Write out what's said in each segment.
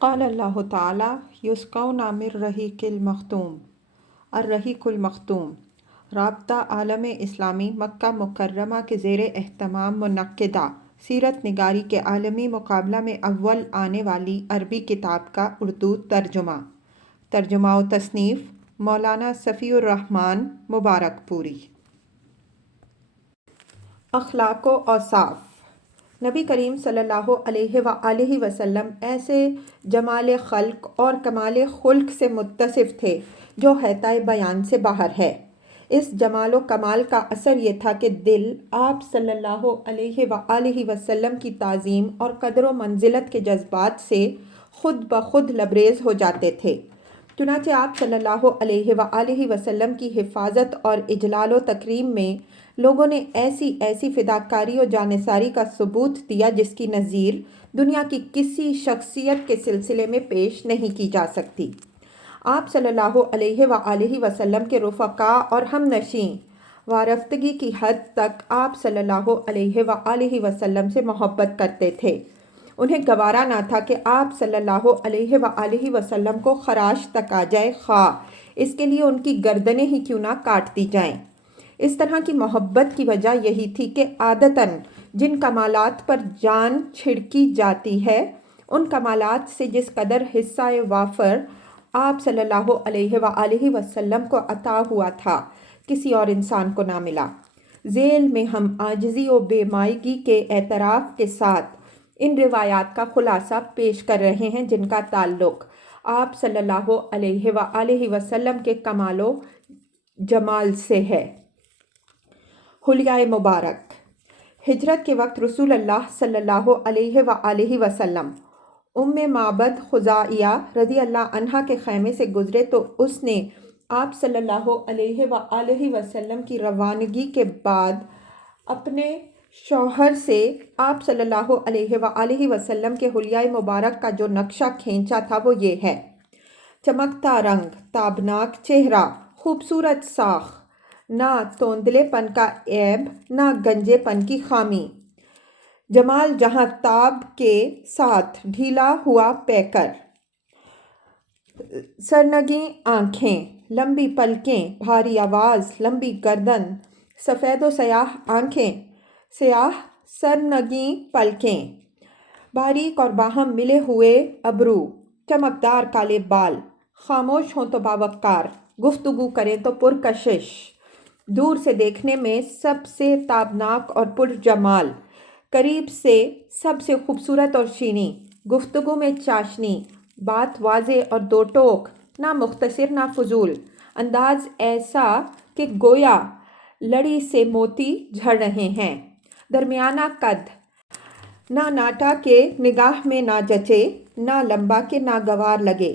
قال اللہ تعالیٰ یسقون من رحیق المختوم الرحیق المختوم رابطہ عالم اسلامی مکہ مکرمہ کے زیر اہتمام منعقدہ سیرت نگاری کے عالمی مقابلہ میں اول آنے والی عربی کتاب کا اردو ترجمہ و تصنیف مولانا صفی الرحمن مبارک پوری۔ اخلاق و اوصاف۔ نبی کریم صلی اللہ علیہ وآلہ وسلم ایسے جمال خلق اور کمال خلق سے متصف تھے جو حیطۂ بیان سے باہر ہے۔ اس جمال و کمال کا اثر یہ تھا کہ دل آپ صلی اللہ علیہ وآلہ وسلم کی تعظیم اور قدر و منزلت کے جذبات سے خود بخود لبریز ہو جاتے تھے۔ چنانچہ آپ صلی اللہ علیہ وآلہ وسلم کی حفاظت اور اجلال و تکریم میں لوگوں نے ایسی فداکاری و جانثاری کا ثبوت دیا جس کی نظیر دنیا کی کسی شخصیت کے سلسلے میں پیش نہیں کی جا سکتی۔ آپ صلی اللہ علیہ وآلہ وسلم کے رفقاء اور ہم نشین وارفتگی کی حد تک آپ صلی اللہ علیہ وآلہ وسلم سے محبت کرتے تھے۔ انہیں گوارا نہ تھا کہ آپ صلی اللہ علیہ وآلہ وسلم کو خراش تک آ جائے، خواہ اس کے لیے ان کی گردنیں ہی کیوں نہ کاٹ دی جائیں۔ اس طرح کی محبت کی وجہ یہی تھی کہ عادتاً جن کمالات پر جان چھڑکی جاتی ہے ان کمالات سے جس قدر حصہ وافر آپ صلی اللہ علیہ وآلہ وسلم کو عطا ہوا تھا کسی اور انسان کو نہ ملا۔ ذیل میں ہم عاجزی و بے مائگی کے اعتراف کے ساتھ ان روایات کا خلاصہ پیش کر رہے ہیں جن کا تعلق آپ صلی اللہ علیہ وآلہ وسلم کے کمال و جمال سے ہے۔ حلیۂ مبارک۔ ہجرت کے وقت رسول اللہ صلی اللہ علیہ وآلہ وسلم معبد خزاعیہ رضی اللہ عنہا کے خیمے سے گزرے تو اس نے آپ صلی اللہ علیہ وآلہ وسلم کی روانگی کے بعد اپنے شوہر سے آپ صلی اللہ علیہ وآلہ وسلم کے حلیۂ مبارک کا جو نقشہ کھینچا تھا وہ یہ ہے: چمکتا رنگ، تابناک چہرہ، خوبصورت ساخ، نہ توندلے پن کا عیب نہ گنجے پن کی خامی، جمال جہاں تاب کے ساتھ ڈھیلا ہوا پیکر، سرنگیں آنکھیں، لمبی پلکیں، بھاری آواز، لمبی گردن، سفید و سیاہ آنکھیں، سیاہ سرنگیں پلکیں، باریک اور باہم ملے ہوئے ابرو، چمکدار کالے بال، خاموش ہوں تو باوقار، گفتگو کریں تو پرکشش، دور سے دیکھنے میں سب سے تابناک اور پرجمال، قریب سے سب سے خوبصورت اور شیریں، گفتگو میں چاشنی، بات واضح اور دو ٹوک، نہ مختصر نہ فضول، انداز ایسا کہ گویا لڑی سے موتی جھڑ رہے ہیں، درمیانہ قد، نہ ناٹا کہ نگاہ میں نہ جچے، نہ لمبا کہ ناگوار لگے،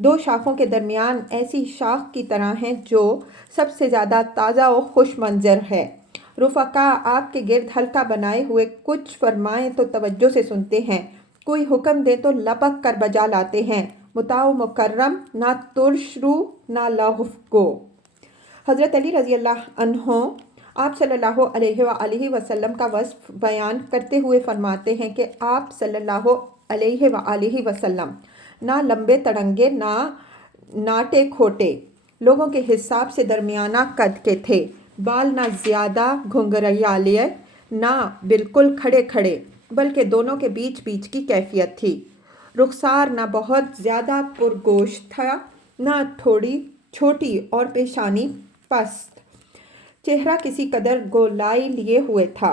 دو شاخوں کے درمیان ایسی شاخ کی طرح ہیں جو سب سے زیادہ تازہ و خوش منظر ہے۔ رفقا آپ کے گرد حلقہ بنائے ہوئے کچھ فرمائیں تو توجہ سے سنتے ہیں، کوئی حکم دے تو لپک کر بجا لاتے ہیں، مطاع و مکرم، نہ ترش رو نہ لغو گو۔ حضرت علی رضی اللہ عنہ آپ صلی اللہ علیہ وآلہ وسلم کا وصف بیان کرتے ہوئے فرماتے ہیں کہ آپ صلی اللہ علیہ وآلہ وسلم نہ لمبے تڑنگے نہ ناٹے کھوٹے، لوگوں کے حساب سے درمیانہ قد کے تھے، بال نہ زیادہ گھنگریالے نہ بالکل کھڑے کھڑے بلکہ دونوں کے بیچ کی کیفیت تھی، رخسار نہ بہت زیادہ پرگوشت تھا نہ تھوڑی چھوٹی اور پیشانی پست، چہرہ کسی قدر گولائی لیے ہوئے تھا،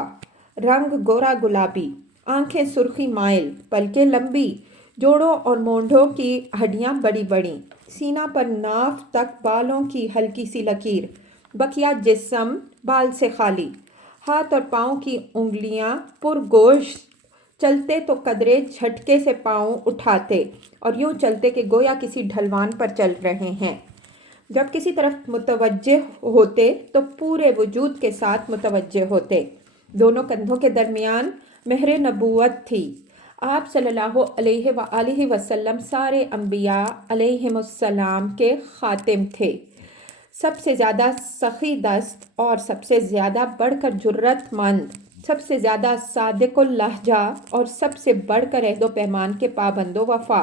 رنگ گورا گلابی، آنکھیں سرخی مائل، پلکیں لمبی، جوڑوں اور مونڈھوں کی ہڈیاں بڑی بڑی، سینہ پر ناف تک بالوں کی ہلکی سی لکیر، بقیہ جسم بال سے خالی، ہاتھ اور پاؤں کی انگلیاں پرگوشت، چلتے تو قدرے جھٹکے سے پاؤں اٹھاتے اور یوں چلتے کہ گویا کسی ڈھلوان پر چل رہے ہیں، جب کسی طرف متوجہ ہوتے تو پورے وجود کے ساتھ متوجہ ہوتے، دونوں کندھوں کے درمیان مہر نبوت تھی، آپ صلی اللہ علیہ وآلہ وسلم سارے انبیاء علیہم السلام کے خاتم تھے، سب سے زیادہ سخی دست اور سب سے زیادہ بڑھ کر جرت مند، سب سے زیادہ صادق اللہجہ اور سب سے بڑھ کر عہد و پیمان کے پابند و وفا،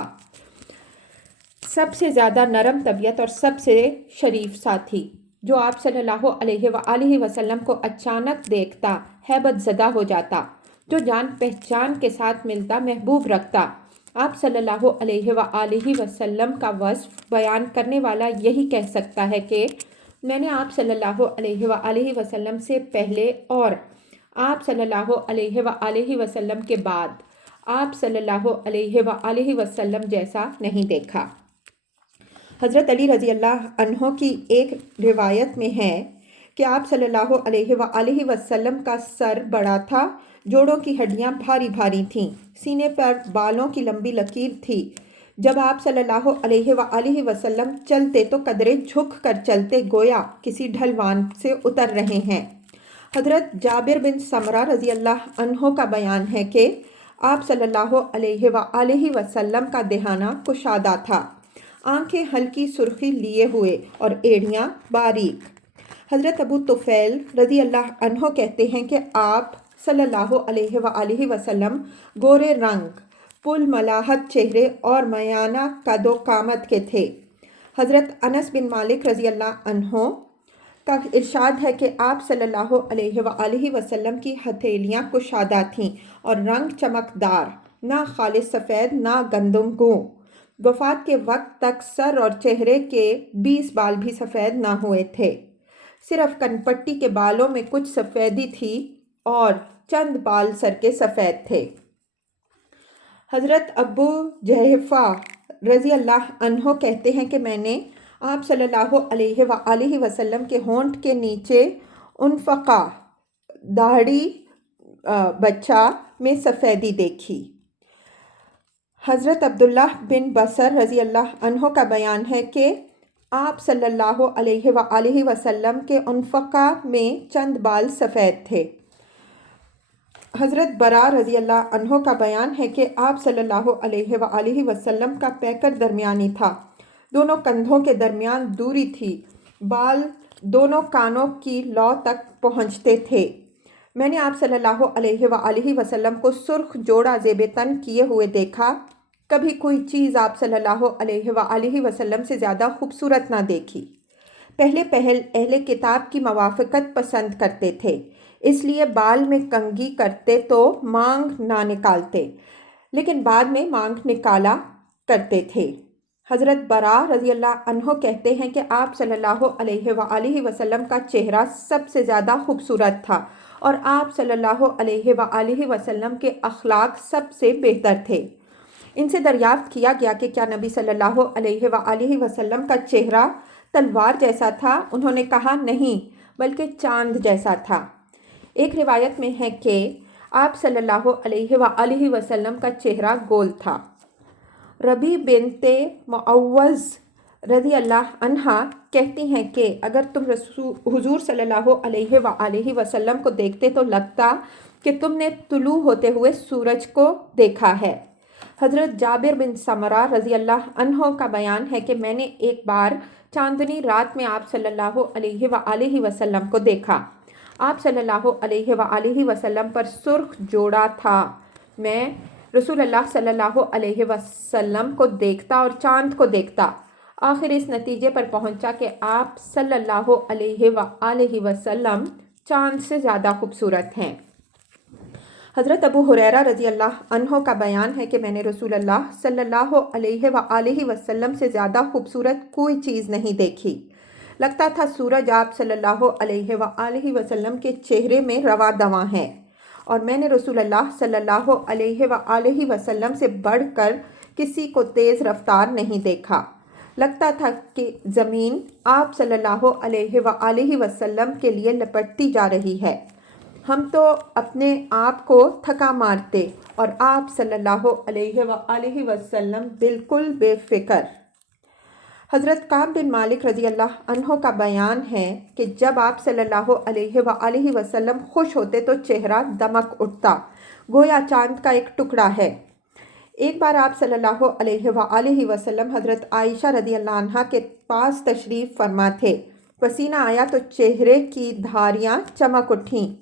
سب سے زیادہ نرم طبیعت اور سب سے شریف ساتھی، جو آپ صلی اللہ علیہ وسلم کو اچانک دیکھتا ہیبت زدہ ہو جاتا، جو جان پہچان کے ساتھ ملتا محبوب رکھتا۔ آپ صلی اللہ علیہ وسلم کا وصف بیان کرنے والا یہی کہہ سکتا ہے کہ میں نے آپ صلی اللہ علیہ وسلم سے پہلے اور آپ صلی اللہ علیہ وسلم کے بعد آپ صلی اللہ علیہ وسلم جیسا نہیں دیکھا۔ حضرت علی رضی اللہ عنہ کی ایک روایت میں ہے کہ آپ صلی اللہ علیہ وسلم کا سر بڑا تھا، جوڑوں کی ہڈیاں بھاری بھاری تھیں، سینے پر بالوں کی لمبی لکیر تھی۔ جب آپ صلی اللہ علیہ وسلم چلتے تو قدرے جھک کر چلتے، گویا کسی ڈھلوان سے اتر رہے ہیں۔ حضرت جابر بن سمرہ رضی اللہ عنہ کا بیان ہے کہ آپ صلی اللہ علیہ وسلم کا دہانہ کشادہ تھا، آنکھیں ہلکی سرخی لیے ہوئے اور ایڑیاں باریک۔ حضرت ابو طفیل رضی اللہ عنہ کہتے ہیں کہ آپ صلی اللہ علیہ وسلم گورے رنگ، پل ملاحت چہرے اور میانہ قد و قامت کے تھے۔ حضرت انس بن مالک رضی اللہ عنہ کا ارشاد ہے کہ آپ صلی اللہ علیہ وسلم کی ہتھیلیاں کشادہ تھیں اور رنگ چمکدار، نہ خالص سفید نہ گندم گوں۔ وفات کے وقت تک سر اور چہرے کے 20 بال بھی سفید نہ ہوئے تھے، صرف کنپٹی کے بالوں میں کچھ سفیدی تھی اور چند بال سر کے سفید تھے۔ حضرت ابو جحیفہ رضی اللہ عنہ کہتے ہیں کہ میں نے آپ صلی اللہ علیہ وسلم کے ہونٹ کے نیچے انفقا داڑھی بچہ میں سفیدی دیکھی۔ حضرت عبداللہ بن بصر رضی اللہ عنہ کا بیان ہے کہ آپ صلی اللہ علیہ وسلم کے انفقا میں چند بال سفید تھے۔ حضرت برا رضی اللہ عنہ کا بیان ہے کہ آپ صلی اللہ علیہ وسلم کا پیکر درمیانی تھا، دونوں کندھوں کے درمیان دوری تھی، بال دونوں کانوں کی لو تک پہنچتے تھے۔ میں نے آپ صلی اللہ علیہ وسلم کو سرخ جوڑا زیب تن کیے ہوئے دیکھا، کبھی کوئی چیز آپ صلی اللہ علیہ وسلم سے زیادہ خوبصورت نہ دیکھی۔ پہلے اہل کتاب کی موافقت پسند کرتے تھے، اس لیے بال میں کنگھی کرتے تو مانگ نہ نکالتے، لیکن بعد میں مانگ نکالا کرتے تھے۔ حضرت برا رضی اللہ عنہ کہتے ہیں کہ آپ صلی اللہ علیہ وسلم کا چہرہ سب سے زیادہ خوبصورت تھا اور آپ صلی اللہ علیہ وسلم کے اخلاق سب سے بہتر تھے۔ ان سے دریافت کیا گیا کہ کیا نبی صلی اللہ علیہ وسلم کا چہرہ تلوار جیسا تھا؟ انہوں نے کہا نہیں، بلکہ چاند جیسا تھا۔ ایک روایت میں ہے کہ آپ صلی اللہ علیہ وسلم کا چہرہ گول تھا۔ ربی بنت معوذ رضی اللہ عنہا کہتی ہیں کہ اگر تم حضور صلی اللہ علیہ وسلم کو دیکھتے تو لگتا کہ تم نے طلوع ہوتے ہوئے سورج کو دیکھا ہے۔ حضرت جابر بن سمرہ رضی اللہ عنہ کا بیان ہے کہ میں نے ایک بار چاندنی رات میں آپ صلی اللہ علیہ وسلم کو دیکھا۔ آپ صلی اللہ علیہ وسلم پر سرخ جوڑا تھا۔ میں رسول اللہ صلی اللہ علیہ وسلم کو دیکھتا اور چاند کو دیکھتا، آخر اس نتیجے پر پہنچا کہ آپ صلی اللہ علیہ وسلم چاند سے زیادہ خوبصورت ہیں۔ حضرت ابو ہریرہ رضی اللہ عنہ کا بیان ہے کہ میں نے رسول اللہ صلی اللہ علیہ وسلم سے زیادہ خوبصورت کوئی چیز نہیں دیکھی۔ لگتا تھا سورج آپ صلی اللہ علیہ وسلم کے چہرے میں رواں دواں ہے، اور میں نے رسول اللہ صلی اللہ علیہ وسلم سے بڑھ کر کسی کو تیز رفتار نہیں دیکھا۔ لگتا تھا کہ زمین آپ صلی اللہ علیہ وسلم کے لیے لپٹتی جا رہی ہے، ہم تو اپنے آپ کو تھکا مارتے اور آپ صلی اللہ علیہ وسلم بالکل بے فکر۔ حضرت کعب بن مالک رضی اللہ عنہ کا بیان ہے کہ جب آپ صلی اللہ علیہ وسلم خوش ہوتے تو چہرہ دمک اٹھتا، گویا چاند کا ایک ٹکڑا ہے۔ ایک بار آپ صلی اللہ علیہ وسلم حضرت عائشہ رضی اللہ عنہا کے پاس تشریف فرما تھے، پسینہ آیا تو چہرے کی دھاریاں چمک اٹھیں۔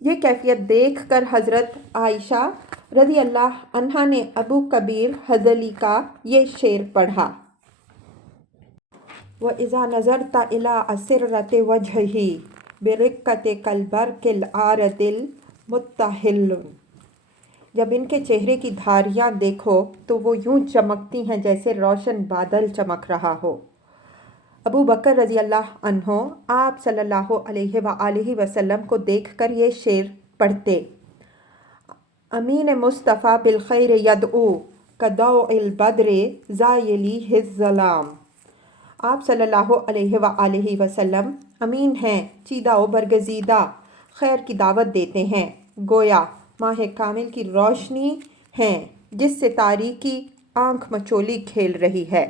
یہ کیفیت دیکھ کر حضرت عائشہ رضی اللہ عنہا نے ابو کبیر حضلی کا یہ شعر پڑھا۔ وَإِذَا نَظَرْتَ إِلَىٰ أَسِرَّةِ وَجْهِهِ بِرِقَّةِ كَالْبَرْقِ الْعَارِضِ الْمُتَّهِلِ، جب ان کے چہرے کی دھاریاں دیکھو تو وہ یوں چمکتی ہیں جیسے روشن بادل چمک رہا ہو۔ ابو بکر رضی اللہ عنہ آپ صلی اللہ علیہ وآلہ وسلم کو دیکھ کر یہ شعر پڑھتے: امین مصطفیٰ بالخیر یدعو کضوء البدر زایلیہ الظلام۔ آپ صلی اللہ علیہ وآلہ وسلم امین ہیں، چیدہ و برگزیدہ خیر کی دعوت دیتے ہیں، گویا ماہ کامل کی روشنی ہیں جس سے تاریکی آنکھ مچولی کھیل رہی ہے۔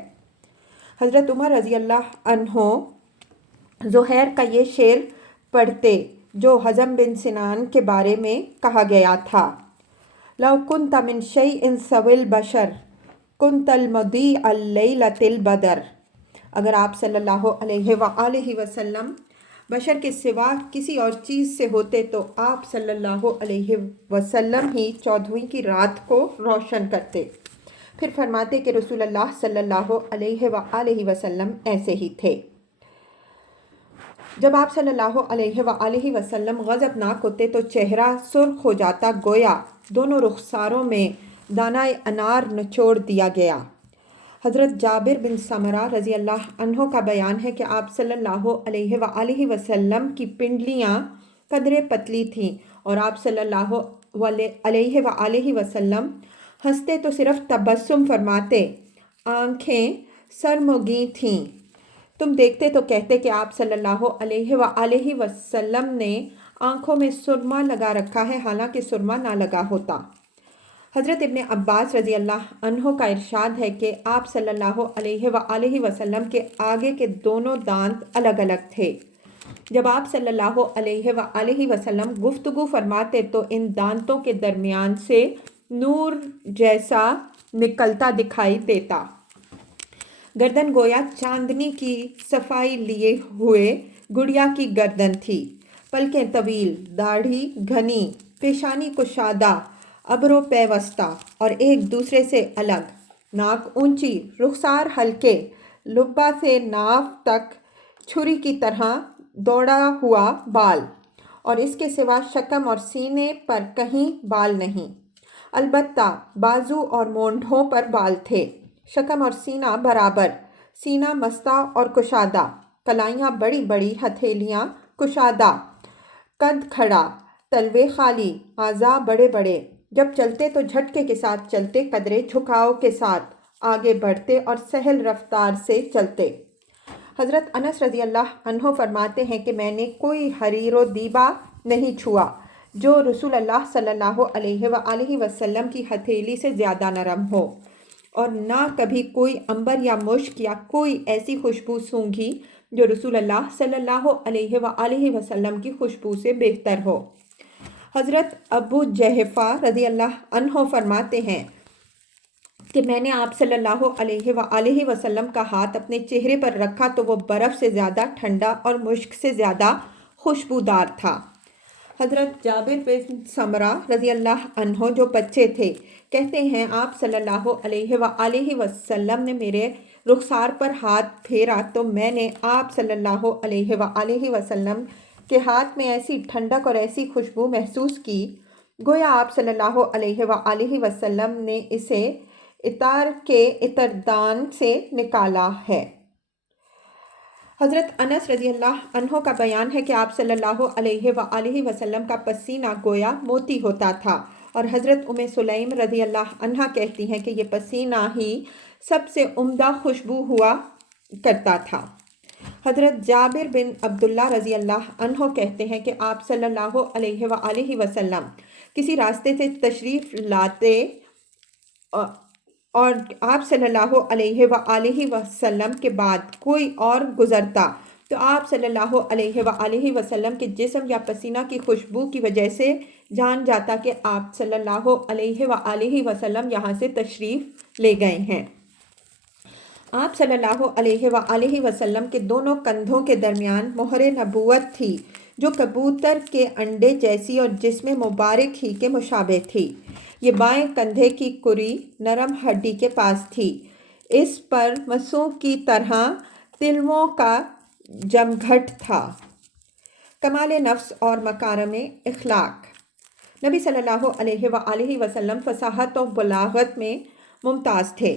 حضرت عمر رضی اللہ عنہ زہیر کا یہ شعر پڑھتے جو حزم بن سنان کے بارے میں کہا گیا تھا: لو کنت من شیء سوی البشر کنت المضیء لیلۃ البدر۔ اگر آپ صلی اللہ علیہ وآلہ وسلم بشر کے سوا کسی اور چیز سے ہوتے تو آپ صلی اللہ علیہ وسلم ہی 14ویں کی رات کو روشن کرتے۔ پھر فرماتے کہ رسول اللہ صلی اللہ علیہ وآلہ وسلم ایسے ہی تھے۔ جب آپ صلی اللہ علیہ وآلہ وسلم غضبناک ہوتے تو چہرہ سرخ ہو جاتا، گویا دونوں رخساروں میں دانہ انار نچوڑ دیا گیا۔ حضرت جابر بن سمرہ رضی اللہ عنہ کا بیان ہے کہ آپ صلی اللہ علیہ وآلہ وسلم کی پنڈلیاں قدرے پتلی تھیں اور آپ صلی اللہ علیہ وآلہ وسلم ہنستے تو صرف تبسم فرماتے، آنکھیں سرمگی تھیں۔ تم دیکھتے تو کہتے کہ آپ صلی اللہ علیہ وآلہ وسلم نے آنکھوں میں سرما لگا رکھا ہے، حالانکہ سرما نہ لگا ہوتا۔ حضرت ابن عباس رضی اللہ عنہ کا ارشاد ہے کہ آپ صلی اللہ علیہ وآلہ وسلم کے آگے کے دونوں دانت الگ الگ تھے۔ جب آپ صلی اللہ علیہ وآلہ وسلم گفتگو فرماتے تو ان دانتوں کے درمیان سے نور جیسا نکلتا دکھائی دیتا۔ گردن گویا چاندنی کی صفائی لیے ہوئے گڑیا کی گردن تھی، پلکیں طویل، داڑھی گھنی، پیشانی کشادہ، ابرو پیوستہ اور ایک دوسرے سے الگ، ناک اونچی، رخسار ہلکے، لبہ سے ناف تک چھری کی طرح دوڑا ہوا بال، اور اس کے سوا شکم اور سینے پر کہیں بال نہیں۔ البتہ بازو اور مونڈھوں پر بال تھے۔ شکم اور سینہ برابر، سینہ مستہ اور کشادہ، کلائیاں بڑی بڑی، ہتھیلیاں کشادہ، قد کھڑا، تلوے خالی، اعضاء بڑے بڑے۔ جب چلتے تو جھٹکے کے ساتھ چلتے، قدرے جھکاؤ کے ساتھ آگے بڑھتے اور سہل رفتار سے چلتے۔ حضرت انس رضی اللہ عنہ فرماتے ہیں کہ میں نے کوئی حریر و دیبا نہیں چھوا جو رسول اللہ صلی اللہ علیہ وآلہ وسلم کی ہتھیلی سے زیادہ نرم ہو، اور نہ کبھی کوئی عنبر یا مشک یا کوئی ایسی خوشبو سونگھی جو رسول اللہ صلی اللہ علیہ وآلہ وسلم کی خوشبو سے بہتر ہو۔ حضرت ابو جحفہ رضی اللہ عنہ فرماتے ہیں کہ میں نے آپ صلی اللہ علیہ وآلہ وسلم کا ہاتھ اپنے چہرے پر رکھا تو وہ برف سے زیادہ ٹھنڈا اور مشک سے زیادہ خوشبودار تھا۔ حضرت جابر بن سمرہ رضی اللہ عنہ جو بچے تھے کہتے ہیں آپ صلی اللہ علیہ وآلہ وسلم نے میرے رخسار پر ہاتھ پھیرا تو میں نے آپ صلی اللہ علیہ وآلہ وسلم کے ہاتھ میں ایسی ٹھنڈک اور ایسی خوشبو محسوس کی گویا آپ صلی اللہ علیہ وآلہ وسلم نے اسے عطار کے عطردان سے نکالا ہے۔ حضرت انس رضی اللہ عنہ کا بیان ہے کہ آپ صلی اللہ علیہ وآلہ وسلم کا پسینہ گویا موتی ہوتا تھا، اور حضرت سلیم رضی اللہ عنہ کہتی ہیں کہ یہ پسینہ ہی سب سے عمدہ خوشبو ہوا کرتا تھا۔ حضرت جابر بن عبداللہ رضی اللہ عنہ کہتے ہیں کہ آپ صلی اللہ علیہ وآلہ وسلم کسی راستے سے تشریف لاتے اور آپ صلی اللہ علیہ وآلہ وسلم کے بعد کوئی اور گزرتا تو آپ صلی اللہ علیہ وآلہ وسلم کے جسم یا پسینہ کی خوشبو کی وجہ سے جان جاتا کہ آپ صلی اللہ علیہ وآلہ وسلم یہاں سے تشریف لے گئے ہیں۔ آپ صلی اللہ علیہ وآلہ وسلم کے دونوں کندھوں کے درمیان مہر نبوت تھی جو کبوتر کے انڈے جیسی اور جسم مبارک ہی کے مشابہ تھی۔ یہ بائیں کندھے کی کری نرم ہڈی کے پاس تھی، اس پر مسوں کی طرح تلووں کا جمگھٹ تھا۔ کمال نفس اور مکارم اخلاق۔ نبی صلی اللہ علیہ وآلہ وسلم فصاحت و بلاغت میں ممتاز تھے۔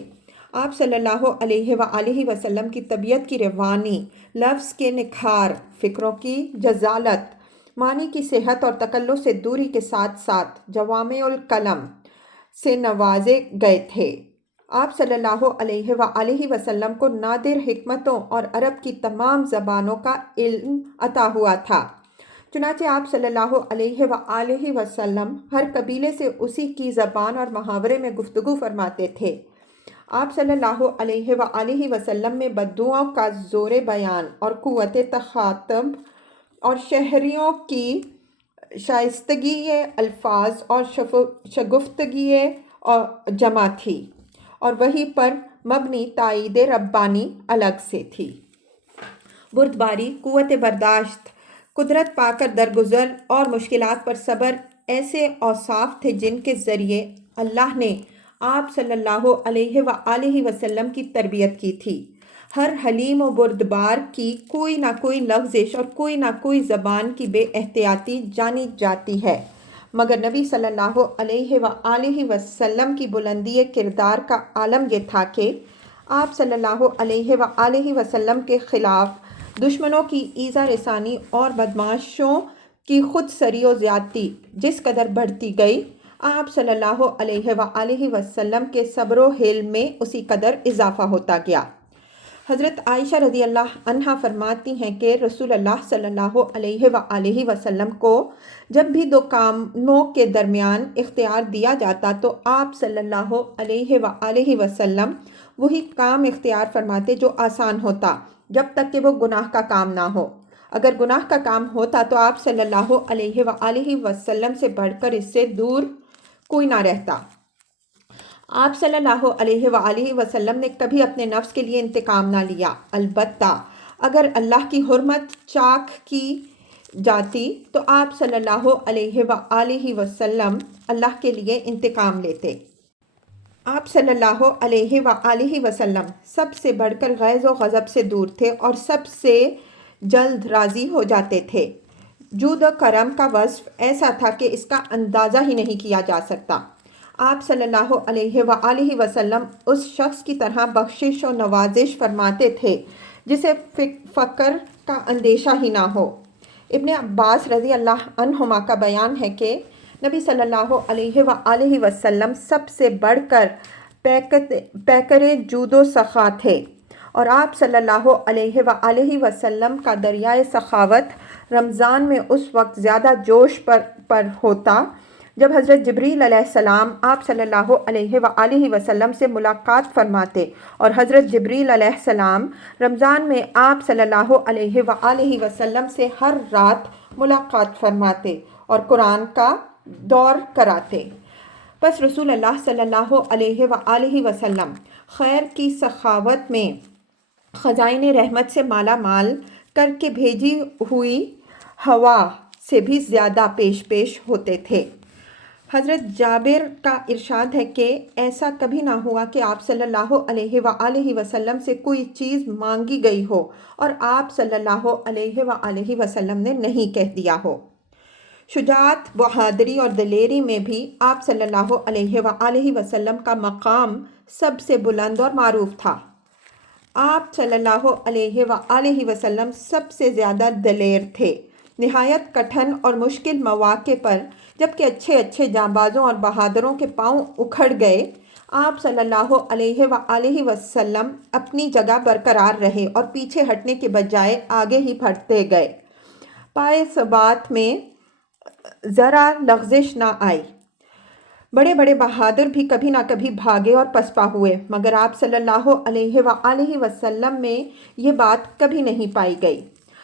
آپ صلی اللہ علیہ وآلہ وسلم کی طبیعت کی روانی، لفظ کے نکھار، فکروں کی جزالت، معنی کی صحت اور تکلف سے دوری کے ساتھ ساتھ جوامع الکلم سے نوازے گئے تھے۔ آپ صلی اللہ علیہ وآلہ وسلم کو نادر حکمتوں اور عرب کی تمام زبانوں کا علم عطا ہوا تھا۔ چنانچہ آپ صلی اللہ علیہ وآلہ وسلم ہر قبیلے سے اسی کی زبان اور محاورے میں گفتگو فرماتے تھے۔ آپ صلی اللہ علیہ وآلہ وسلم میں بدوؤں کا زور بیان اور قوت تخاطب اور شہریوں کی شائستگی الفاظ اور شگفتگی جمع تھی، اور وہی پر مبنی تائید ربانی الگ سے تھی۔ بردباری، قوت برداشت، قدرت پا کر درگزر اور مشکلات پر صبر ایسے اوصاف تھے جن کے ذریعے اللہ نے آپ صلی اللہ علیہ وآلہ وسلم کی تربیت کی تھی۔ ہر حلیم و بردبار کی کوئی نہ کوئی لغزش اور کوئی نہ کوئی زبان کی بے احتیاطی جانی جاتی ہے، مگر نبی صلی اللہ علیہ وآلہ وسلم کی بلندی کردار کا عالم یہ تھا کہ آپ صلی اللہ علیہ وآلہ وسلم کے خلاف دشمنوں کی ایذا رسانی اور بدمعاشوں کی خود سری و زیادتی جس قدر بڑھتی گئی، آپ صلی اللہ علیہ وآلہ وسلم کے صبر و حلم میں اسی قدر اضافہ ہوتا گیا۔ حضرت عائشہ رضی اللہ عنہا فرماتی ہیں کہ رسول اللہ صلی اللہ علیہ وآلہ وسلم کو جب بھی دو کاموں کے درمیان اختیار دیا جاتا تو آپ صلی اللہ علیہ وآلہ وسلم وہی کام اختیار فرماتے جو آسان ہوتا، جب تک کہ وہ گناہ کا کام نہ ہو۔ اگر گناہ کا کام ہوتا تو آپ صلی اللہ علیہ وآلہ وسلم سے بڑھ کر اس سے دور کوئی نہ رہتا۔ آپ صلی اللہ علیہ وآلہ وسلم نے کبھی اپنے نفس کے لیے انتقام نہ لیا، البتہ اگر اللہ کی حرمت چاک کی جاتی تو آپ صلی اللہ علیہ وآلہ وسلم اللہ کے لیے انتقام لیتے۔ آپ صلی اللہ علیہ وآلہ وسلم سب سے بڑھ کر غیظ و غضب سے دور تھے اور سب سے جلد راضی ہو جاتے تھے۔ جود و کرم کا وصف ایسا تھا کہ اس کا اندازہ ہی نہیں کیا جا سکتا۔ آپ صلی اللہ علیہ وآلہ وسلم اس شخص کی طرح بخشش و نوازش فرماتے تھے جسے فقر کا اندیشہ ہی نہ ہو۔ ابن عباس رضی اللہ عنہما کا بیان ہے کہ نبی صلی اللہ علیہ وآلہ وسلم سب سے بڑھ کر پیکر جود و سخا تھے، اور آپ صلی اللہ علیہ وآلہ وسلم کا دریائے سخاوت رمضان میں اس وقت زیادہ جوش پر ہوتا جب حضرت جبریل علیہ السلام آپ صلی اللہ علیہ وآلہ وسلم سے ملاقات فرماتے، اور حضرت جبریل علیہ السلام رمضان میں آپ صلی اللہ علیہ وآلہ وسلم سے ہر رات ملاقات فرماتے اور قرآن کا دور کراتے۔ پس رسول اللہ صلی اللہ علیہ وآلہ وسلم خیر کی سخاوت میں خزائن رحمت سے مالا مال کر کے بھیجی ہوئی ہوا سے بھی زیادہ پیش ہوتے تھے۔ حضرت جابر کا ارشاد ہے کہ ایسا کبھی نہ ہوا کہ آپ صلی اللہ علیہ وآلہ وسلم سے کوئی چیز مانگی گئی ہو اور آپ صلی اللہ علیہ وآلہ وسلم نے نہیں کہہ دیا ہو۔ شجاعت، بہادری اور دلیری میں بھی آپ صلی اللہ علیہ وآلہ وسلم کا مقام سب سے بلند اور معروف تھا۔ آپ صلی اللہ علیہ وآلہ وسلم سب سے زیادہ دلیر تھے۔ نہایت کٹھن اور مشکل مواقع پر جبکہ اچھے جانبازوں اور بہادروں کے پاؤں اکھڑ گئے، آپ صلی اللہ علیہ وآلہ وسلم اپنی جگہ برقرار رہے اور پیچھے ہٹنے کے بجائے آگے ہی بڑھتے گئے۔ پائے ثبات میں ذرا لغزش نہ آئی۔ بڑے بہادر بھی کبھی نہ کبھی بھاگے اور پسپا ہوئے، مگر آپ صلی اللہ علیہ وآلہ وسلم میں یہ بات کبھی نہیں پائی گئی۔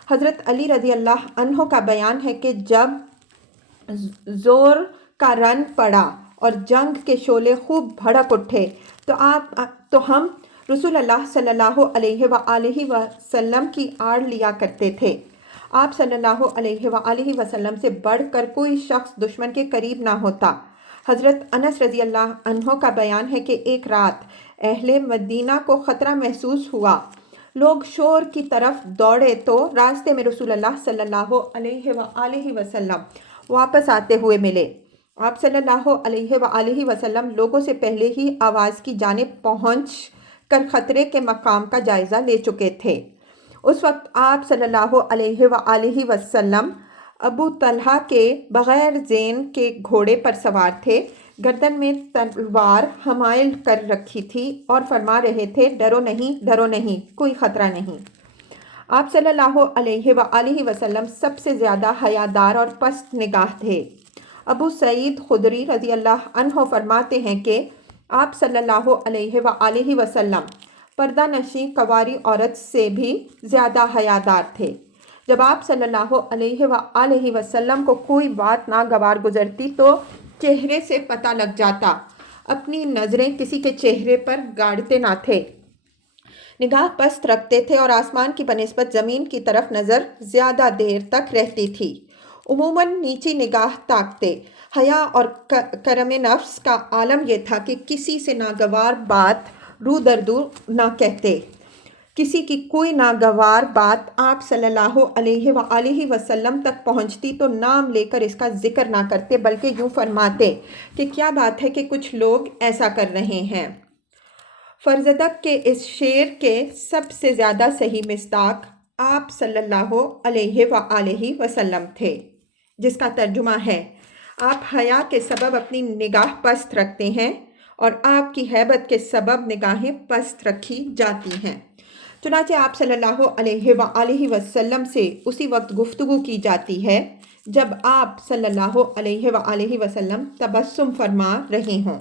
حضرت علی رضی اللہ عنہ کا بیان ہے کہ جب زور کا رن پڑا اور جنگ کے شعلے خوب بھڑک اٹھے تو ہم رسول اللہ صلی اللہ علیہ وآلہ وسلم کی آڑ لیا کرتے تھے۔ آپ صلی اللہ علیہ وآلہ وسلم سے بڑھ کر کوئی شخص دشمن کے قریب نہ ہوتا۔ حضرت انس رضی اللہ عنہ کا بیان ہے کہ ایک رات اہل مدینہ کو خطرہ محسوس ہوا لوگ شور کی طرف دوڑے تو راستے میں رسول اللہ صلی اللہ علیہ وآلہ وسلم واپس آتے ہوئے ملے۔ آپ صلی اللہ علیہ وآلہ وسلم لوگوں سے پہلے ہی آواز کی جانب پہنچ کر خطرے کے مقام کا جائزہ لے چکے تھے۔ اس وقت آپ صلی اللہ علیہ وآلہ وسلم ابو طلحہ کے بغیر زین کے گھوڑے پر سوار تھے، گردن میں تلوار حمائل کر رکھی تھی اور فرما رہے تھے، ڈرو نہیں، ڈرو نہیں، کوئی خطرہ نہیں۔ آپ صلی اللہ علیہ وآلہ وسلم سب سے زیادہ حیادار اور پست نگاہ تھے۔ ابو سعید خدری رضی اللہ عنہ فرماتے ہیں کہ آپ صلی اللہ علیہ وآلہ وسلم پردہ نشیں کنواری عورت سے بھی زیادہ حیادار تھے۔ جب آپ صلی اللہ علیہ وآلہ وسلم کو کوئی بات ناگوار گزرتی تو چہرے سے پتہ لگ جاتا، اپنی نظریں کسی کے چہرے پر گاڑتے نہ تھے، نگاہ پست رکھتے تھے اور آسمان کی بنسبت زمین کی طرف نظر زیادہ دیر تک رہتی تھی۔ عموماً نیچی نگاہ تاکتے۔ حیا اور کرم نفس کا عالم یہ تھا کہ کسی سے ناگوار بات رو دردو نہ کہتے۔ کسی کی کوئی ناگوار بات آپ صلی اللہ علیہ وآلہ وسلم تک پہنچتی تو نام لے کر اس کا ذکر نہ کرتے، بلکہ یوں فرماتے کہ کیا بات ہے کہ کچھ لوگ ایسا کر رہے ہیں۔ فرزدق کے اس شعر کے سب سے زیادہ صحیح مصداق آپ صلی اللہ علیہ وآلہ وسلم تھے، جس کا ترجمہ ہے، آپ حیا کے سبب اپنی نگاہ پست رکھتے ہیں اور آپ کی ہیبت کے سبب نگاہیں پست رکھی جاتی ہیں۔ چنانچہ آپ صلی اللہ علیہ وآلہ وسلم سے اسی وقت گفتگو کی جاتی ہے جب آپ صلی اللہ علیہ وآلہ وسلم تبسم فرما رہے ہوں۔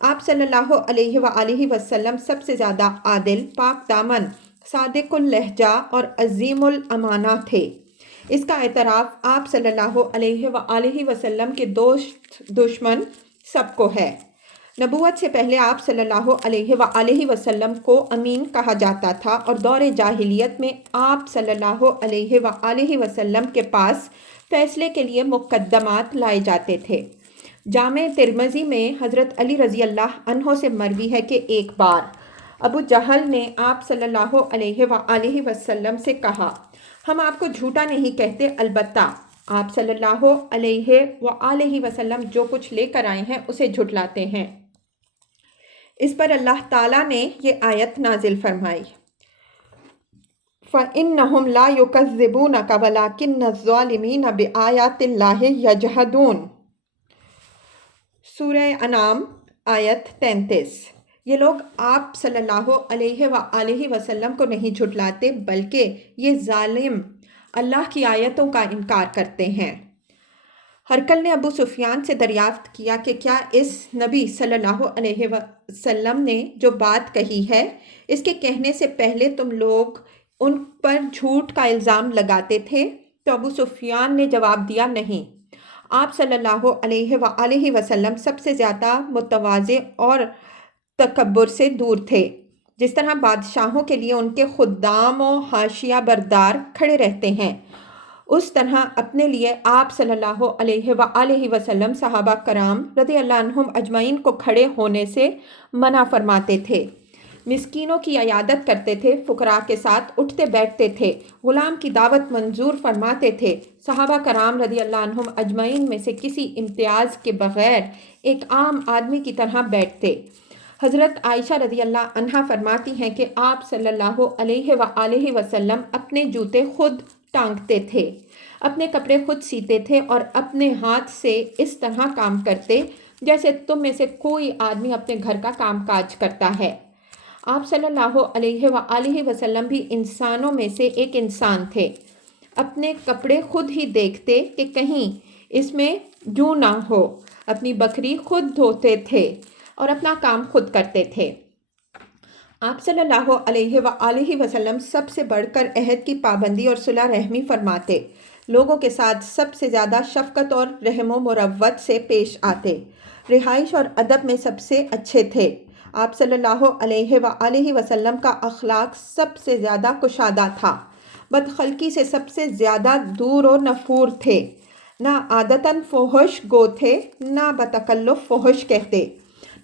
آپ صلی اللہ علیہ وآلہ وسلم سب سے زیادہ عادل، پاک دامن، صادق اللہجہ اور عظیم الامانہ تھے۔ اس کا اعتراف آپ صلی اللہ علیہ وآلہ وسلم کے دوست دشمن سب کو ہے۔ نبوت سے پہلے آپ صلی اللہ علیہ وآلہ وسلم کو امین کہا جاتا تھا اور دور جاہلیت میں آپ صلی اللہ علیہ وآلہ وسلم کے پاس فیصلے کے لیے مقدمات لائے جاتے تھے۔ جامع ترمذی میں حضرت علی رضی اللہ عنہ سے مروی ہے کہ ایک بار ابو جہل نے آپ صلی اللہ علیہ وآلہ وسلم سے کہا، ہم آپ کو جھوٹا نہیں کہتے، البتہ آپ صلی اللہ علیہ وآلہ وسلم جو کچھ لے کر آئے ہیں اسے جھٹلاتے ہیں۔ اس پر اللہ تعالیٰ نے یہ آیت نازل فرمائی، فَإِنَّهُمْ لَا يُكَذِّبُونَكَ وَلَكِنَّ الظَّالِمِينَ بِآيَاتِ اللَّهِ يَجْحَدُونَ۔ سورہ انعام آیت 33۔ یہ لوگ آپ صلی اللہ علیہ وآلہ وسلم کو نہیں جھٹلاتے، بلکہ یہ ظالم اللہ کی آیتوں کا انکار کرتے ہیں۔ ہرقل نے ابو سفیان سے دریافت کیا کہ کیا اس نبی صلی اللہ علیہ وسلم نے جو بات کہی ہے، اس کے کہنے سے پہلے تم لوگ ان پر جھوٹ کا الزام لگاتے تھے؟ تو ابو سفیان نے جواب دیا، نہیں، آپ صلی اللہ علیہ وآلہ وسلم سب سے زیادہ متواضع اور تکبر سے دور تھے۔ جس طرح بادشاہوں کے لیے ان کے خدام و حاشیہ بردار کھڑے رہتے ہیں، اس طرح اپنے لیے آپ صلی اللہ علیہ وآلہ وسلم صحابہ کرام رضی اللہ عنہم اجمعین کو کھڑے ہونے سے منع فرماتے تھے، مسکینوں کی عیادت کرتے تھے، فقراء کے ساتھ اٹھتے بیٹھتے تھے، غلام کی دعوت منظور فرماتے تھے، صحابہ کرام رضی اللہ عنہم اجمعین میں سے کسی امتیاز کے بغیر ایک عام آدمی کی طرح بیٹھتے۔ حضرت عائشہ رضی اللہ عنہا فرماتی ہیں کہ آپ صلی اللہ علیہ وآلہ وسلم اپنے جوتے خود ٹانگتے تھے، اپنے کپڑے خود سیتے تھے اور اپنے ہاتھ سے اس طرح کام کرتے جیسے تم میں سے کوئی آدمی اپنے گھر کا کام کاج کرتا ہے۔ آپ صلی اللہ علیہ وآلہ وسلم بھی انسانوں میں سے ایک انسان تھے، اپنے کپڑے خود ہی دیکھتے کہ کہیں اس میں جوں نہ ہو، اپنی بکری خود دھوتے تھے اور اپنا کام خود کرتے تھے۔ آپ صلی اللہ علیہ وآلہ وسلم سب سے بڑھ کر عہد کی پابندی اور صلح رحمی فرماتے، لوگوں کے ساتھ سب سے زیادہ شفقت اور رحم و مروت سے پیش آتے، رہائش اور ادب میں سب سے اچھے تھے۔ آپ صلی اللہ علیہ وآلہ وسلم کا اخلاق سب سے زیادہ کشادہ تھا، بدخلقی سے سب سے زیادہ دور و نفور تھے، نہ عادتاً فحش گو تھے، نہ بتکلف فحش کہتے،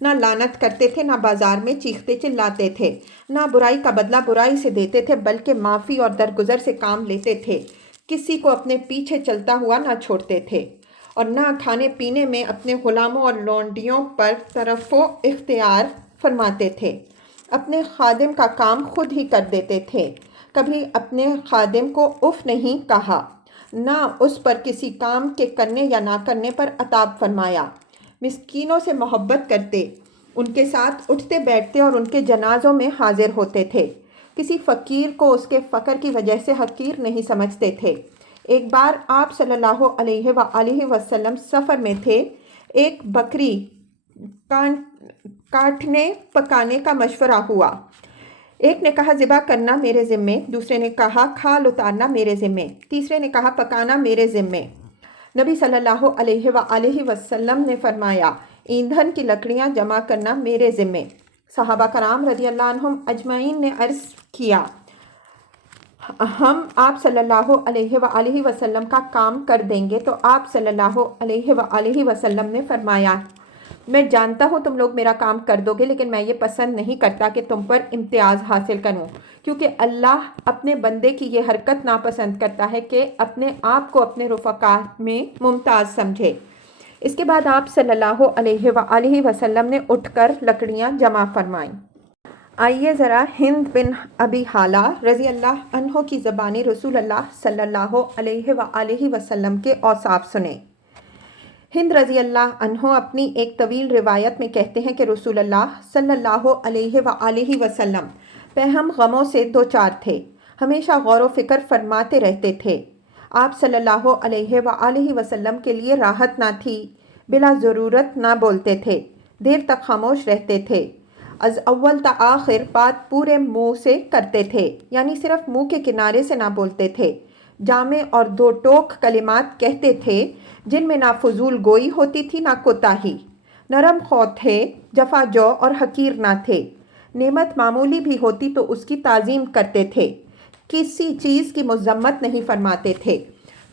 نہ لعنت کرتے تھے، نہ بازار میں چیختے چلاتے تھے، نہ برائی کا بدلہ برائی سے دیتے تھے بلکہ معافی اور درگزر سے کام لیتے تھے، کسی کو اپنے پیچھے چلتا ہوا نہ چھوڑتے تھے، اور نہ کھانے پینے میں اپنے غلاموں اور لونڈیوں پر طرف و اختیار فرماتے تھے، اپنے خادم کا کام خود ہی کر دیتے تھے، کبھی اپنے خادم کو اف نہیں کہا، نہ اس پر کسی کام کے کرنے یا نہ کرنے پر عتاب فرمایا، مسکینوں سے محبت کرتے، ان کے ساتھ اٹھتے بیٹھتے اور ان کے جنازوں میں حاضر ہوتے تھے، کسی فقیر کو اس کے فقر کی وجہ سے حقیر نہیں سمجھتے تھے۔ ایک بار آپ صلی اللہ علیہ وآلہ وسلم سفر میں تھے، ایک بکری کاٹنے پکانے کا مشورہ ہوا، ایک نے کہا ذبح کرنا میرے ذمے، دوسرے نے کہا کھال اتارنا میرے ذمے، تیسرے نے کہا پکانا میرے ذمے۔ نبی صلی اللہ علیہ وآلہ وسلم نے فرمایا ایندھن کی لکڑیاں جمع کرنا میرے ذمے۔ صحابہ کرام رضی اللہ عنہم اجمعین نے عرض کیا ہم آپ صلی اللہ علیہ وآلہ وسلم کا کام کر دیں گے، تو آپ صلی اللہ علیہ وآلہ وسلم نے فرمایا میں جانتا ہوں تم لوگ میرا کام کر دو گے، لیکن میں یہ پسند نہیں کرتا کہ تم پر امتیاز حاصل کروں، کیونکہ اللہ اپنے بندے کی یہ حرکت ناپسند کرتا ہے کہ اپنے آپ کو اپنے رفقاء میں ممتاز سمجھے۔ اس کے بعد آپ صلی اللہ علیہ وآلہ وسلم نے اٹھ کر لکڑیاں جمع فرمائیں۔ آئیے ذرا ہند بن ابی حالہ رضی اللہ عنہ کی زبانی رسول اللہ صلی اللہ علیہ وآلہ وسلم کے اوصاف سنیں۔ ہند رضی اللہ عنہ اپنی ایک طویل روایت میں کہتے ہیں کہ رسول اللہ صلی اللہ علیہ وآلہ وسلم پہم غموں سے دوچار تھے، ہمیشہ غور و فکر فرماتے رہتے تھے۔ آپ صلی اللہ علیہ وآلہ وسلم کے لیے راحت نہ تھی، بلا ضرورت نہ بولتے تھے، دیر تک خاموش رہتے تھے، از اول تا آخر بات پورے منہ سے کرتے تھے، یعنی صرف منہ کے کنارے سے نہ بولتے تھے، جامع اور دو ٹوک کلمات کہتے تھے جن میں نہ فضول گوئی ہوتی تھی نہ کوتاہی، نرم خو تھے، جفا جو اور حقیر نہ تھے، نعمت معمولی بھی ہوتی تو اس کی تعظیم کرتے تھے، کسی چیز کی مذمت نہیں فرماتے تھے،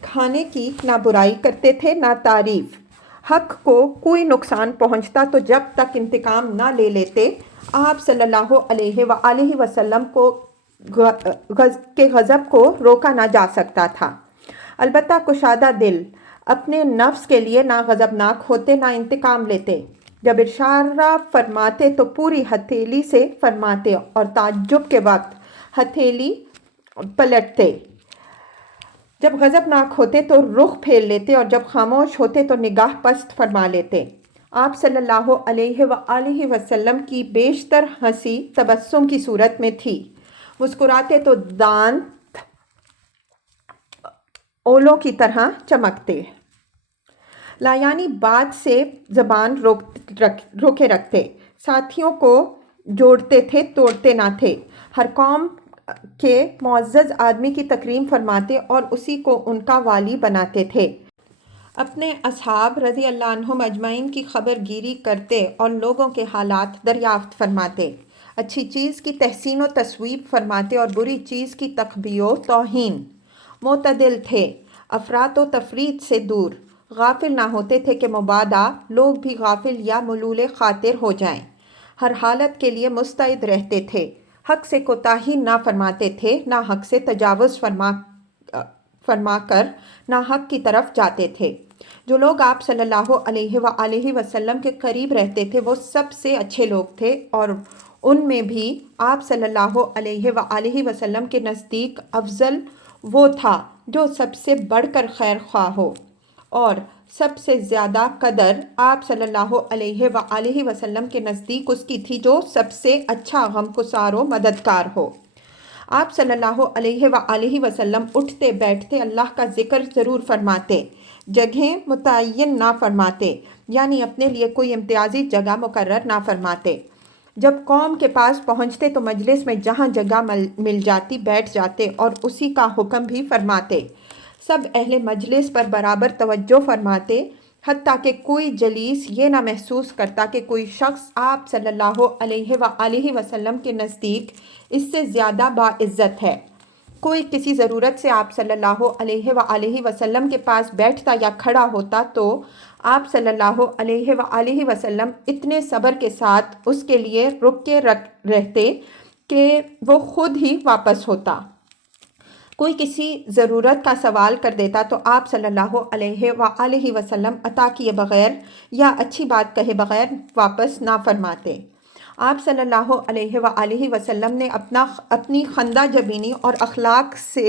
کھانے کی نہ برائی کرتے تھے نہ تعریف، حق کو کوئی نقصان پہنچتا تو جب تک انتقام نہ لے لیتے آپ صلی اللہ علیہ وآلہ وسلم کے غضب کو روکا نہ جا سکتا تھا، البتہ کشادہ دل، اپنے نفس کے لیے نہ غضبناک ہوتے نہ انتقام لیتے، جب اشارہ فرماتے تو پوری ہتھیلی سے فرماتے اور تعجب کے وقت ہتھیلی پلٹتے، جب غضبناک ہوتے تو رخ پھیر لیتے اور جب خاموش ہوتے تو نگاہ پست فرما لیتے۔ آپ صلی اللہ علیہ وآلہ وسلم کی بیشتر ہنسی تبسم کی صورت میں تھی، مسکراتے تو دانت اولوں کی طرح چمکتے، لایانی بات سے زبان روکے رکھتے، ساتھیوں کو جوڑتے تھے توڑتے نہ تھے، ہر قوم کے معزز آدمی کی تکریم فرماتے اور اسی کو ان کا والی بناتے تھے، اپنے اصحاب رضی اللہ عنہم اجمعین کی خبر گیری کرتے اور لوگوں کے حالات دریافت فرماتے، اچھی چیز کی تحسین و تصویب فرماتے اور بری چیز کی تقبیح و توہین، معتدل تھے، افراط و تفریط سے دور، غافل نہ ہوتے تھے کہ مبادا لوگ بھی غافل یا ملول خاطر ہو جائیں، ہر حالت کے لیے مستعد رہتے تھے، حق سے کوتاہی نہ فرماتے تھے، نہ حق سے تجاوز فرما کر نہ حق کی طرف جاتے تھے۔ جو لوگ آپ صلی اللہ علیہ وآلہ وسلم کے قریب رہتے تھے وہ سب سے اچھے لوگ تھے، اور ان میں بھی آپ صلی اللہ علیہ وآلہ وسلم کے نزدیک افضل وہ تھا جو سب سے بڑھ کر خیر خواہ ہو، اور سب سے زیادہ قدر آپ صلی اللہ علیہ وآلہ وسلم کے نزدیک اس کی تھی جو سب سے اچھا غمگسار و مددگار ہو۔ آپ صلی اللہ علیہ وآلہ وسلم اٹھتے بیٹھتے اللہ کا ذکر ضرور فرماتے، جگہیں متعین نہ فرماتے، یعنی اپنے لیے کوئی امتیازی جگہ مقرر نہ فرماتے، جب قوم کے پاس پہنچتے تو مجلس میں جہاں جگہ مل جاتی بیٹھ جاتے اور اسی کا حکم بھی فرماتے، سب اہل مجلس پر برابر توجہ فرماتے، حتیٰ کہ کوئی جلیس یہ نہ محسوس کرتا کہ کوئی شخص آپ صلی اللہ علیہ وآلہ وسلم کے نزدیک اس سے زیادہ باعزت ہے، کوئی کسی ضرورت سے آپ صلی اللہ علیہ وآلہ وسلم کے پاس بیٹھتا یا کھڑا ہوتا تو آپ صلی اللہ علیہ وآلہ وسلم اتنے صبر کے ساتھ اس کے لیے رک کے رہتے کہ وہ خود ہی واپس ہوتا۔ کوئی کسی ضرورت کا سوال کر دیتا تو آپ صلی اللہ علیہ وآلہ وسلم عطا کیے بغیر یا اچھی بات کہے بغیر واپس نہ فرماتے۔ آپ صلی اللہ علیہ وآلہ وسلم نے اپنی خندہ جبینی اور اخلاق سے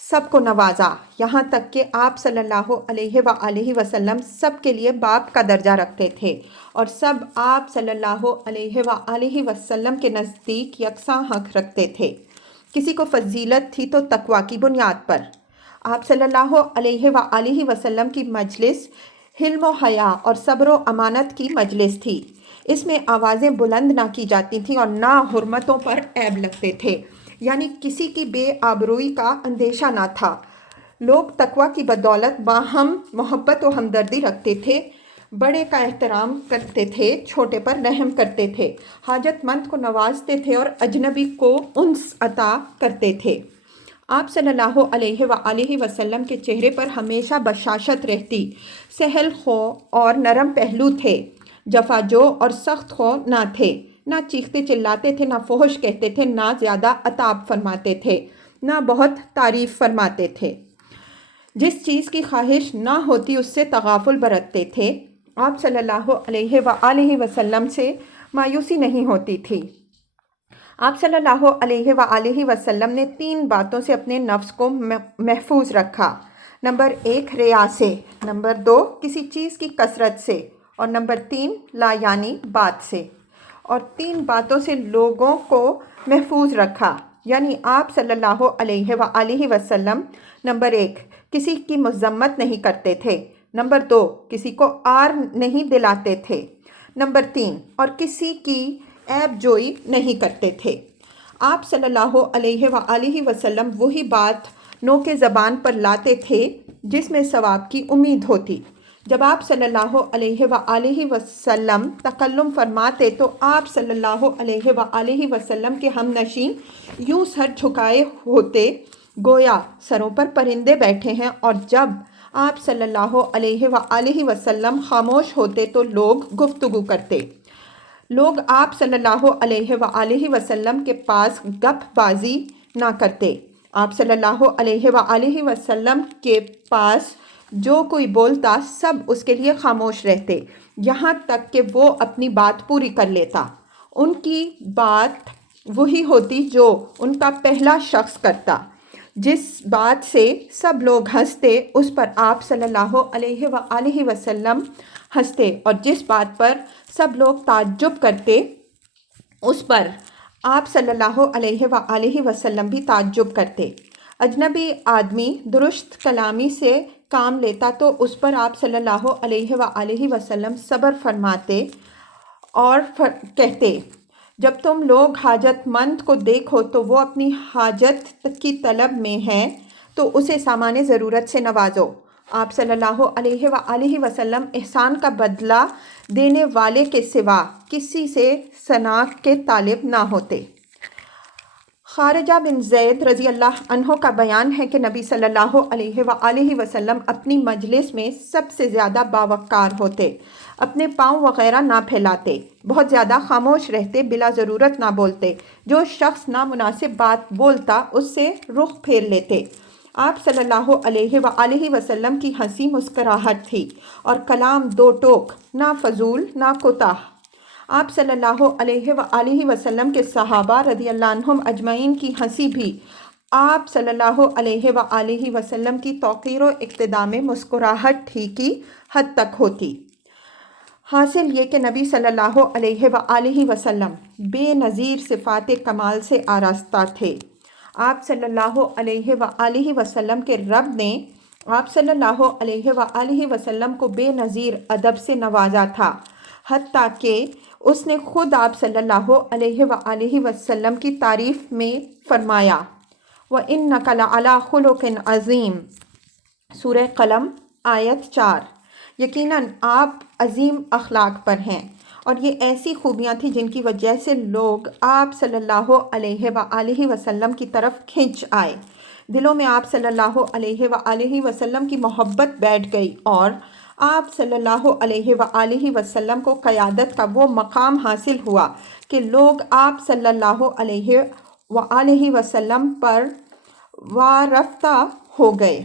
سب کو نوازا، یہاں تک کہ آپ صلی اللہ علیہ وآلہ وسلم سب کے لیے باپ کا درجہ رکھتے تھے اور سب آپ صلی اللہ علیہ وآلہ وسلم کے نزدیک یکساں حق رکھتے تھے۔ کسی کو فضیلت تھی تو تقویٰ کی بنیاد پر۔ آپ صلی اللہ علیہ وآلہ وسلم کی مجلس حلم و حیا اور صبر و امانت کی مجلس تھی۔ اس میں آوازیں بلند نہ کی جاتی تھیں اور نہ حرمتوں پر عیب لگتے تھے، یعنی کسی کی بے آبروئی کا اندیشہ نہ تھا۔ لوگ تقویٰ کی بدولت باہم محبت و ہمدردی رکھتے تھے، بڑے کا احترام کرتے تھے، چھوٹے پر رحم کرتے تھے، حاجت مند کو نوازتے تھے اور اجنبی کو انس عطا کرتے تھے۔ آپ صلی اللہ علیہ وآلہ وسلم کے چہرے پر ہمیشہ بشاشت رہتی، سہل خو اور نرم پہلو تھے، جفا جو اور سخت خو نہ تھے، نہ چیختے چلاتے تھے، نہ فحش کہتے تھے، نہ زیادہ عتاب فرماتے تھے، نہ بہت تعریف فرماتے تھے۔ جس چیز کی خواہش نہ ہوتی اس سے تغافل برتتے تھے۔ آپ صلی اللہ علیہ وآلہ وسلم سے مایوسی نہیں ہوتی تھی۔ آپ صلی اللہ علیہ وآلہ وسلم نے 3 باتوں سے اپنے نفس کو محفوظ رکھا۔ نمبر 1 ریا سے، نمبر 2 کسی چیز کی کثرت سے، اور نمبر 3 لا یعنی بات سے۔ اور 3 باتوں سے لوگوں کو محفوظ رکھا، یعنی آپ صلی اللہ علیہ وآلہ وسلم نمبر 1 کسی کی مذمت نہیں کرتے تھے، نمبر 2 کسی کو عار نہیں دلاتے تھے، نمبر 3 اور کسی کی عیب جوئی نہیں کرتے تھے۔ آپ صلی اللہ علیہ وآلہ وسلم وہی بات نوکے زبان پر لاتے تھے جس میں ثواب کی امید ہوتی۔ جب آپ صلی اللہ علیہ وآلہ وسلم تکلم فرماتے تو آپ صلی اللہ علیہ وآلہ وسلم کے ہم نشین یوں سر جھکائے ہوتے گویا سروں پر پرندے بیٹھے ہیں، اور جب آپ صلی اللہ علیہ وآلہ وسلم خاموش ہوتے تو لوگ گفتگو کرتے۔ لوگ آپ صلی اللہ علیہ وآلہ وسلم کے پاس گپ بازی نہ کرتے۔ آپ صلی اللہ علیہ وآلہ وسلم کے پاس جو کوئی بولتا سب اس کے لیے خاموش رہتے، یہاں تک کہ وہ اپنی بات پوری کر لیتا۔ ان کی بات وہی ہوتی جو ان کا پہلا شخص کرتا۔ جس بات سے سب لوگ ہنستے اس پر آپ صلی اللہ علیہ وآلہ وسلم ہنستے، اور جس بات پر سب لوگ تعجب کرتے اس پر آپ صلی اللہ علیہ وآلہ وسلم بھی تعجب کرتے۔ اجنبی آدمی درست کلامی سے کام لیتا تو اس پر آپ صلی اللہ علیہ وآلہ وسلم صبر فرماتے اور کہتے، جب تم لوگ حاجت مند کو دیکھو تو وہ اپنی حاجت کی طلب میں ہے تو اسے سامان ضرورت سے نوازو۔ آپ صلی اللہ علیہ وآلہ وسلم احسان کا بدلہ دینے والے کے سوا کسی سے ثنا کے طالب نہ ہوتے۔ خارجہ بن زید رضی اللہ عنہ کا بیان ہے کہ نبی صلی اللہ علیہ وآلہ وسلم اپنی مجلس میں سب سے زیادہ باوقار ہوتے، اپنے پاؤں وغیرہ نہ پھیلاتے، بہت زیادہ خاموش رہتے، بلا ضرورت نہ بولتے، جو شخص نامناسب بات بولتا اس سے رخ پھیر لیتے۔ آپ صلی اللہ علیہ وآلہ وسلم کی ہنسی مسکراہٹ تھی اور کلام 2 ٹوک، نہ فضول نہ کوتاہ۔ آپ صلی اللہ علیہ وآلہ وسلم کے صحابہ رضی اللہ عنہم اجمعین کی ہنسی بھی آپ صلی اللہ علیہ وآلہ وسلم کی توقیر و اقتداء میں مسکراہٹ ہی کی حد تک ہوتی۔ حاصل یہ کہ نبی صلی اللہ علیہ وآلہ وسلم بے نظیر صفات کمال سے آراستہ تھے۔ آپ صلی اللہ علیہ وآلہ وسلم کے رب نے آپ صلی اللہ علیہ وآلہ وسلم کو بے نظیر ادب سے نوازا تھا، حتیٰ کہ اس نے خود آپ صلی اللہ علیہ وآلہ وسلم کی تعریف میں فرمایا، وَإِنَّكَ لَعَلَىٰ خُلُقٍ عَظِيمٍ، سورہ قلم آیت 4۔ یقیناً آپ عظیم اخلاق پر ہیں اور یہ ایسی خوبیاں تھیں جن کی وجہ سے لوگ آپ صلی اللہ علیہ وآلہ وسلم کی طرف کھنچ آئے، دلوں میں آپ صلی اللہ علیہ وآلہ وسلم کی محبت بیٹھ گئی، اور آپ صلی اللہ علیہ وآلہ وسلم کو قیادت کا وہ مقام حاصل ہوا کہ لوگ آپ صلی اللہ علیہ وآلہ وسلم پر وارفتہ ہو گئے۔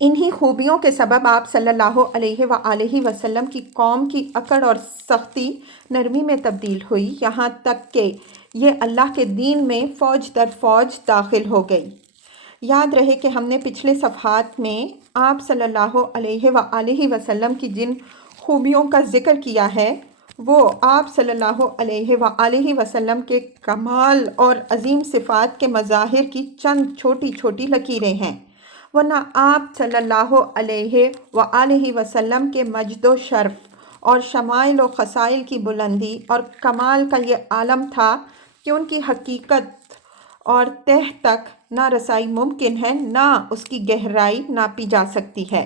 انہی خوبیوں کے سبب آپ صلی اللہ علیہ وآلہ وسلم کی قوم کی اکڑ اور سختی نرمی میں تبدیل ہوئی، یہاں تک کہ یہ اللہ کے دین میں فوج در فوج داخل ہو گئی۔ یاد رہے کہ ہم نے پچھلے صفحات میں آپ صلی اللہ علیہ وآلہ وسلم کی جن خوبیوں کا ذکر کیا ہے وہ آپ صلی اللہ علیہ وآلہ وسلم کے کمال اور عظیم صفات کے مظاہر کی چند چھوٹی چھوٹی لکیریں ہیں، ورنہ آپ صلی اللہ علیہ وآلہ وسلم کے مجد و شرف اور شمائل و خصائل کی بلندی اور کمال کا یہ عالم تھا کہ ان کی حقیقت اور تہ تک نہ رسائی ممکن ہے، نہ اس کی گہرائی ناپی جا سکتی ہے۔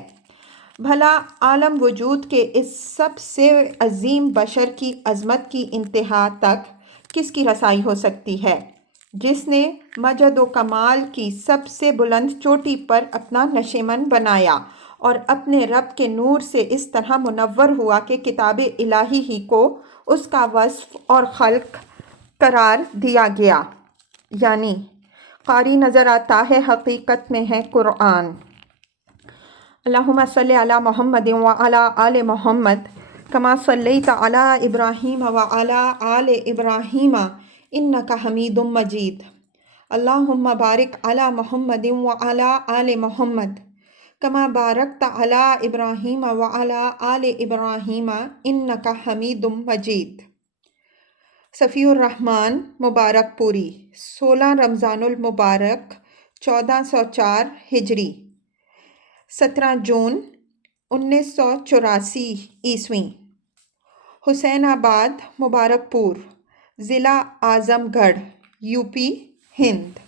بھلا عالم وجود کے اس سب سے عظیم بشر کی عظمت کی انتہا تک کس کی رسائی ہو سکتی ہے، جس نے مجد و کمال کی سب سے بلند چوٹی پر اپنا نشیمن بنایا اور اپنے رب کے نور سے اس طرح منور ہوا کہ کتاب الہی ہی کو اس کا وصف اور خلق قرار دیا گیا، یعنی قاری نظر آتا ہے، حقیقت میں ہے قرآن۔ اللہم صلی علی محمد وعلی آل محمد کما صلیت علی ابراہیم وعلی آل ابراہیم انک حمید مجید۔ اللہم بارک علی محمد وعلی آل محمد کما بارکت علی ابراہیم وعلی آل ابراہیم انک حمید مجید۔ صفی الرحمن مبارک پوری، 16 رمضان المبارک 1404 ہجری، 17 جون 1984 عیسوی، حسین آباد مبارک پور، ضلع اعظم گڑھ، یو پی، ہند۔